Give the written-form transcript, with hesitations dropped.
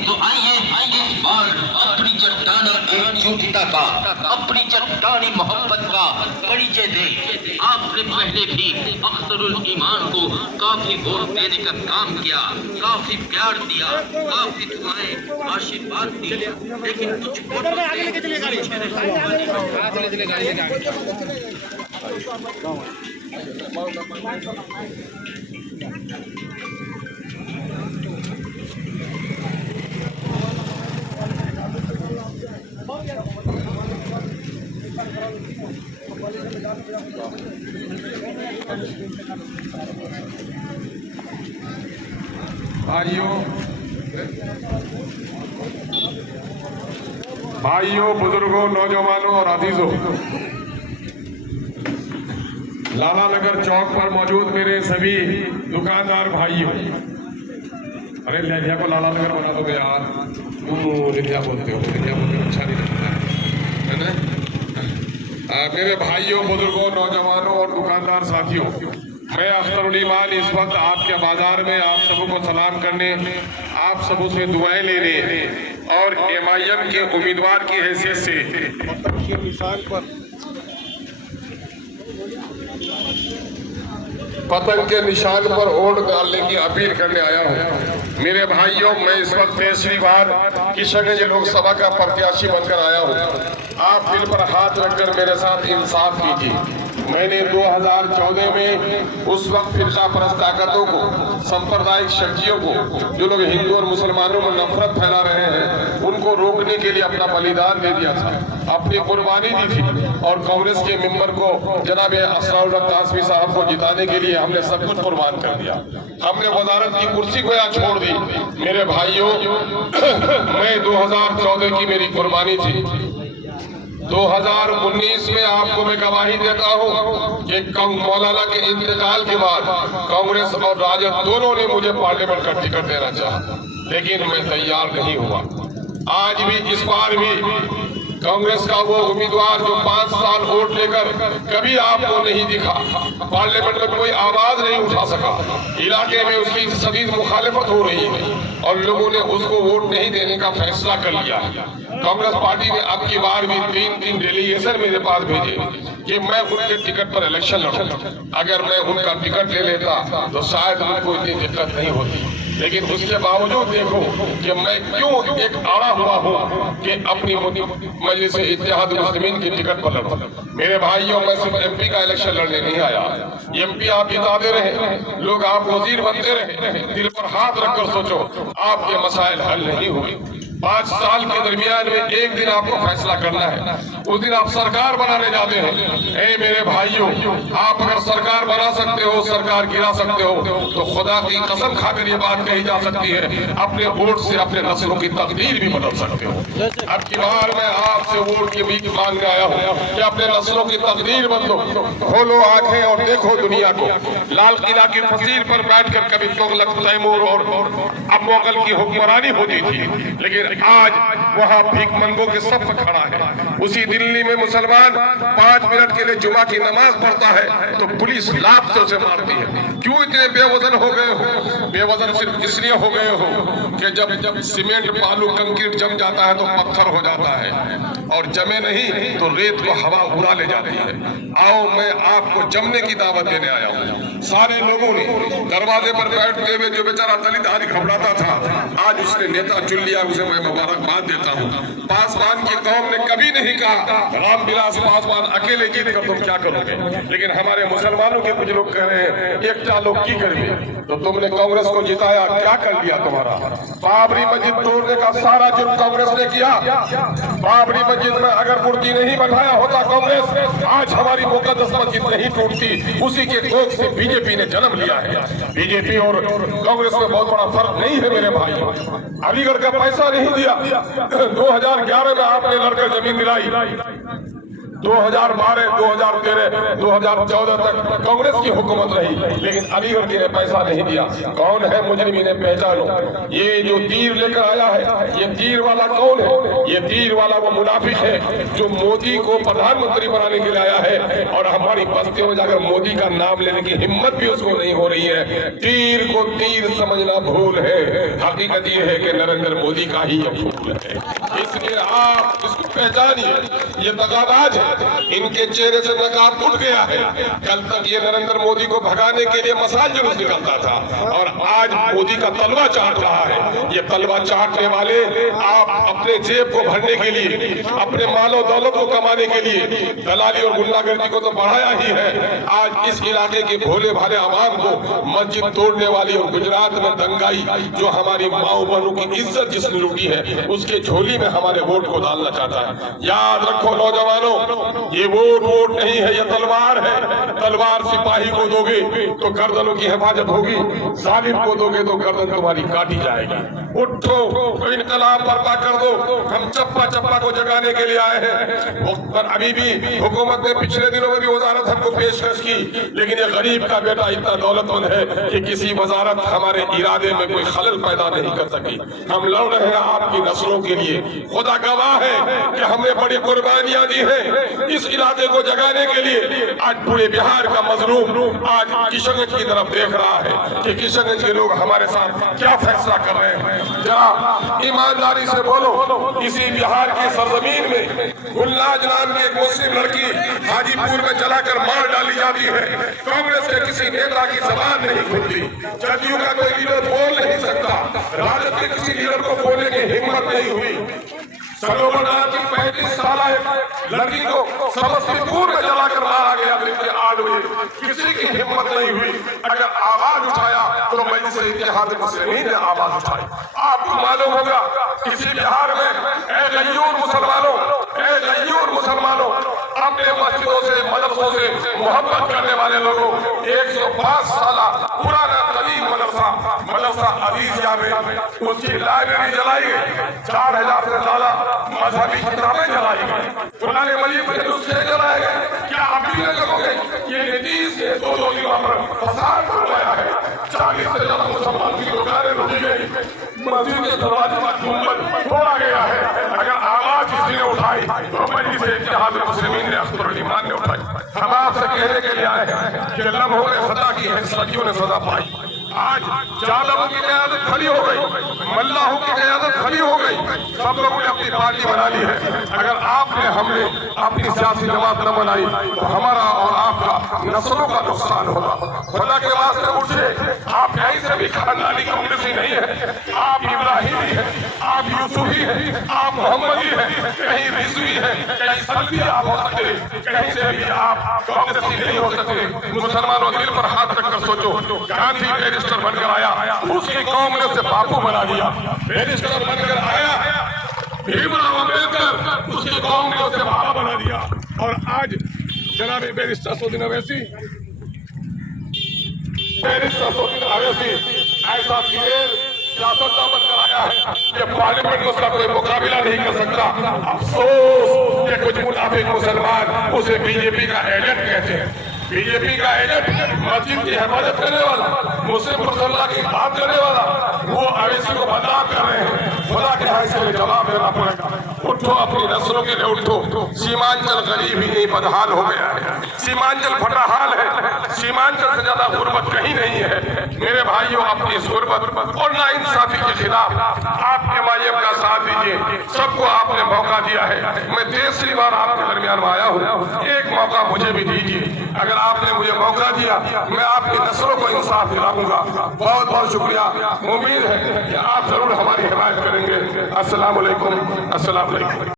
तो आइए इस बार अपनी चट्टानी एकजुटता का, अपनी चट्टानी मोहब्बत का परिचय दे। आपने पहले भी अख्तरुल ईमान को काफी वोट देने का काम किया, काफी प्यार दिया, काफी दुआएं आशीर्वाद दिए, लेकिन कुछ भाइयों, बुजुर्गों, नौजवानों और अजीजों, लाला नगर चौक पर मौजूद मेरे सभी दुकानदार भाइयों, अरे लहरिया को लाला नगर बना दोगे यार, लिखिया बोलते हो, अच्छा नहीं लगता है ना। मेरे भाइयों, बुजुर्गों, नौजवानों और दुकानदार साथियों, मैं अख्तरुल ईमान इस वक्त आपके बाजार में आप सबों को सलाम करने, आप सबों से दुआएं लेने और एमआईएम के उम्मीदवार की हैसियत से पतंग के निशान पर वोट डालने की अपील करने आया हूँ। मेरे भाइयों, मैं इस वक्त तीसरी बार किशनगंज लोकसभा का प्रत्याशी बनकर आया हूँ। आप दिल पर हाथ रखकर मेरे साथ इंसाफ कीजिए। मैंने 2014 में उस वक्त फिरका परस्त ताकतों को, सांप्रदायिक शक्तियों को, जो लोग हिंदू और मुसलमानों में नफरत फैला रहे हैं, उनको रोकने के लिए अपना बलिदान दे दिया था, अपनी कुर्बानी दी थी। और कांग्रेस के मेंबर को, जनाब असराउल हक कासमी साहब को जिताने के लिए हमने सब कुछ कुर्बान कर दिया। हमने वजारत की कुर्सी को यहाँ छोड़ दी। मेरे भाइयों, मैं 2014 की मेरी कुर्बानी थी। 2019 में आपको मैं गवाही देता हूं कि मौलाना के इंतकाल के बाद कांग्रेस और राजद दोनों ने मुझे पार्लियामेंट का टिकट देना चाहा, लेकिन मैं तैयार नहीं हुआ। आज भी, इस बार भी कांग्रेस का वो उम्मीदवार जो 5 साल वोट लेकर कभी आपको नहीं दिखा, पार्लियामेंट में कोई आवाज नहीं उठा सका, इलाके में उसकी शदीद मुखालिफत हो रही है और लोगों ने उसको वोट नहीं देने का फैसला कर लिया। कांग्रेस पार्टी ने अब की बार भी 3 डेलीगेशन मेरे पास भेजे कि मैं उनके टिकट पर इलेक्शन लड़ूं। अगर मैं उनका टिकट ले लेता तो शायद उनको इतनी दिक्कत नहीं होती, लेकिन उसके बावजूद देखो कि मैं क्यों एक आड़ा हुआ हूँ कि अपनी मजलिस इत्तेहाद मुस्लिमीन के टिकट पर लड़ूं। मेरे भाइयों, मैं सिर्फ एमपी का इलेक्शन लड़ने नहीं आया। एमपी आप जिताते रहे, लोग आप वजीर बनते रहे, दिल पर हाथ रखकर सोचो, आपके मसाइल हल नहीं हुए। 5 साल के दरमियान में एक दिन आपको फैसला करना है, उस दिन आप सरकार बनाने जाते हैं। ए मेरे भाइयों, आप अगर सरकार बना सकते हो, सरकार गिरा सकते हो, तो खुदा की कसम खाकर ये बात कही जा सकती है, अपने वोट से अपने नस्लों की तकदीर भी बदल सकते हो। अब की बार मैं आपसे वोट की भीख मांगने आया हूँ कि अपने नस्लों की तकदीर बदलो। खोलो आंखें और देखो दुनिया को। लाल किला की फसील पर बैठकर कभी तुगलक, तैमूर और अब मुगल की हुक्मरानी होती थी, लेकिन आज वहाँ भीखमंगों के सफ खड़ा है। उसी दिल्ली में मुसलमान 5 मिनट के लिए जुमा की नमाज पढ़ता है तो पुलिस लात से उसे मारती है। क्यों इतने बेवजन हो गए हो? बेवजन सिर्फ इसलिए हो गए हो कि जब सीमेंट, बालू, कंक्रीट जम जाता है तो पत्थर हो जाता है, और जमे नहीं तो रेत को हवा उड़ा ले जाती है। आओ, मैं आपको जमने की दावत देने आया हूँ। सारे लोगों ने दरवाजे पर बैठते हुए जो बेचारा दलित आदि घबराता था, आज उसने नेता चुन लिया, उसे मैं मुबारकबाद देता हूँ। पासवान की कौम ने कभी नहीं कहा रामविलास पासवान अकेले जीत कर तुम क्या करोगे, लेकिन हमारे मुसलमानों के कुछ लोग कह रहे हैं एकता लोग की करेंगे, तो तुमने कांग्रेस को जिताया, क्या कर लिया तुम्हारा? बाबरी मस्जिद तोड़ने का सारा जुर्म कांग्रेस ने किया। बाबरी मस्जिद में अगर मूर्ति नहीं बनाया होता कांग्रेस, आज हमारी मुकद्दस मस्जिद नहीं टूटती। उसी के कोख से बीजेपी ने जन्म लिया है। बीजेपी और कांग्रेस में बहुत बड़ा फर्क नहीं है मेरे भाइयों। अलीगढ़ का पैसा नहीं दिया, 2011 में आपने लड़कर जमीन दिलाई, 2012, 2013, 2014 तक कांग्रेस की हुकूमत रही, लेकिन अलीगढ़ ने पैसा नहीं दिया। कौन है मुजरिम, इन्हें पहचानो। ये जो तीर लेकर आया है, ये तीर वाला कौन है? ये तीर वाला वो मुनाफिक है जो मोदी को प्रधानमंत्री बनाने के लिए आया है, और हमारी बस्तियों में जाकर मोदी का नाम लेने की हिम्मत भी उसको नहीं हो रही है। तीर को तीर समझना भूल है, हकीकत ये है कि नरेंद्र मोदी का ही ये फूल है। इसलिए आप इसको पहचानिए, ये दगाबाज है, इनके चेहरे से नकाब उठ गया है। कल तक ये नरेंद्र मोदी को भगाने के लिए मसाल जुलूस निकलता था, और आज मोदी का तलवा चाट रहा है। ये तलवा चाटने वाले आप अपने जेब को भरने के लिए, अपने मालो दौलत को कमाने के लिए दलाली और गुंडागर्दी को तो बढ़ाया ही है। आज इस इलाके के भोले भाले आवाम को मस्जिद तोड़ने वाली और गुजरात में दंगाई जो हमारी माओ बहनों की इज्जत जिसने लूटी है, उसके झोली में हमारे वोट को डालना चाहता है। याद रखो नौजवानों, ये वोट नहीं है, ये तलवार है। तलवार सिपाही को दोगे तो गर्दनों की हिफाजत होगी, जालिम को दोगे तो गर्दन तुम्हारी काटी जाएगी। उठो, इनकलाब बर्पा कर दो। हम चप्पा चप्पा को जगाने के लिए आए हैं। वक्त पर अभी भी हुकूमत ने पिछले दिनों में भी वजारत हमको पेशकश की, लेकिन ये गरीब का बेटा इतना दौलतमंद है कि किसी वजारत हमारे इरादे में कोई खलल पैदा नहीं कर सकी। हम लड़ रहे हैं आपकी नस्लों के लिए। खुदा गवाह है कि हमने बड़ी कुर्बानियां दी हैं इस इलाके को जगाने के लिए। आज पूरे बिहार का मजलूम आज किशनगंज की तरफ देख रहा है कि किशनगंज के लोग हमारे साथ क्या फैसला कर रहे हैं। जरा ईमानदारी से बोलो, इसी बिहार की सरजमीन में गुलनाज नाम की एक मुस्लिम लड़की हाजीपुर में जलाकर मार डाली जाती है। कांग्रेस के किसी नेता की जबान नहीं खुलती, जदयू का कोई लीडर बोल नहीं सकता, राजद के किसी लीडर को बोलने की हिम्मत नहीं हुई। सरोवर नाम की 35 साल लड़की को समस्तीपुर में जलाकर मारा गया दिन के 8 बजे, किसी की हिम्मत नहीं हुई। अगर आवाज उठाया तो मजलिस इत्तेहाद मुस्लिमीन ने आवाज उठाई। आपको मालूम होगा इसी बिहार में गयूर मुसलमानों अपने मस्जिदों से मदरसों से मोहब्बत करने वाले लोगों 105 साल पुराना कदीम मदरसा अजीजिया में उसकी लाइब्रेरी जलाई गई। 4000 से ज्यादा मजहबी किताबें जलाई गई, पुराने मजीद के नुस्खे जलाए गए। क्या आप भी कहोगे ये नीतीश ने 2 दिनों पर फसाद करवाया है? 40 से ज्यादा मुसलमान की दुकानें लूटी गई, मस्जिद के दरवाजे पर गुंबद तोड़ा गया है। अगर आवाज किसी ने उठाई तो मजलिस इत्तेहाद मुस्लिमीन ने अख्तरुल ईमान ने उठाई। हम आपसे कहने के लिए आए हैं कि लम्हों में खता की है, सदियों ने सजा पाई। आज जालमों की क़यादत खड़ी हो गई, मल्लाहों की क़यादत खड़ी हो गई, सब लोगों ने अपनी पार्टी बना ली है। अगर हमने अपनी सियासी जमात न बनाई तो हमारा और आपका नस्लों का नुकसान होगा। खुदा के वास्ते उठिए, आप कहीं से भी खानदानी कांग्रेसी नहीं है, आप इब्राहिमी है, आप यूसुफी है, आप मोहम्मदी है, कहीं रिजवी है, कहीं सल्फी आप हो सकते, कहीं से भी आप कांग्रेसी नहीं हो सकते। मुसलमानों दिल पर हाथ रखकर सोचो, गांधी बैरिस्टर बनकर आया, उसकी कांग्रेस से बापू बना दिया। बैरिस्टर बनकर आया भीमराव अम्बेडकर, उसकी कांग्रेस से बाबा बना दिया। और आज जनाब बैरिस्टर सऊदीन अवैसी ऐसा सियासतदान बनकर आया है कि पार्लियामेंट में उसका कोई मुकाबला नहीं कर सकता। अफसोस कि कुछ मुनाफिक मुसलमान उसे बीजेपी का एजेंट कहते हैं। बीजेपी का एजेंट मस्जिद की हिफाजत करने वाला, मुस्लिम मुसल्ला की बात करने वाला, वो अवैसी को बदनाम कर रहे हैं। खुदा के हाथ से जवाब देना पड़ेगा। उठो, अपनी नस्लों के लिए उठो। सीमांचल गरीब ही नहीं बदहाल हो गया है, सीमांचल फटाहाल है, सीमांचल से ज्यादा गुर्बत कहीं नहीं है। मेरे भाइयों, अपनी इस गुर्बत और नाइंसाफी के खिलाफ आप एमआईएम का साथ दीजिए। सबको आपने मौका दिया है, मैं तीसरी बार आपके दरमियान में आया हूँ, एक मौका मुझे भी दीजिए। अगर आपने मुझे मौका दिया, मैं आपकी नस्लों को इंसाफ दिलाऊंगा। बहुत बहुत शुक्रिया। उम्मीद है कि आप जरूर हमारी हिमायत करेंगे। अस्सलाम वालेकुम।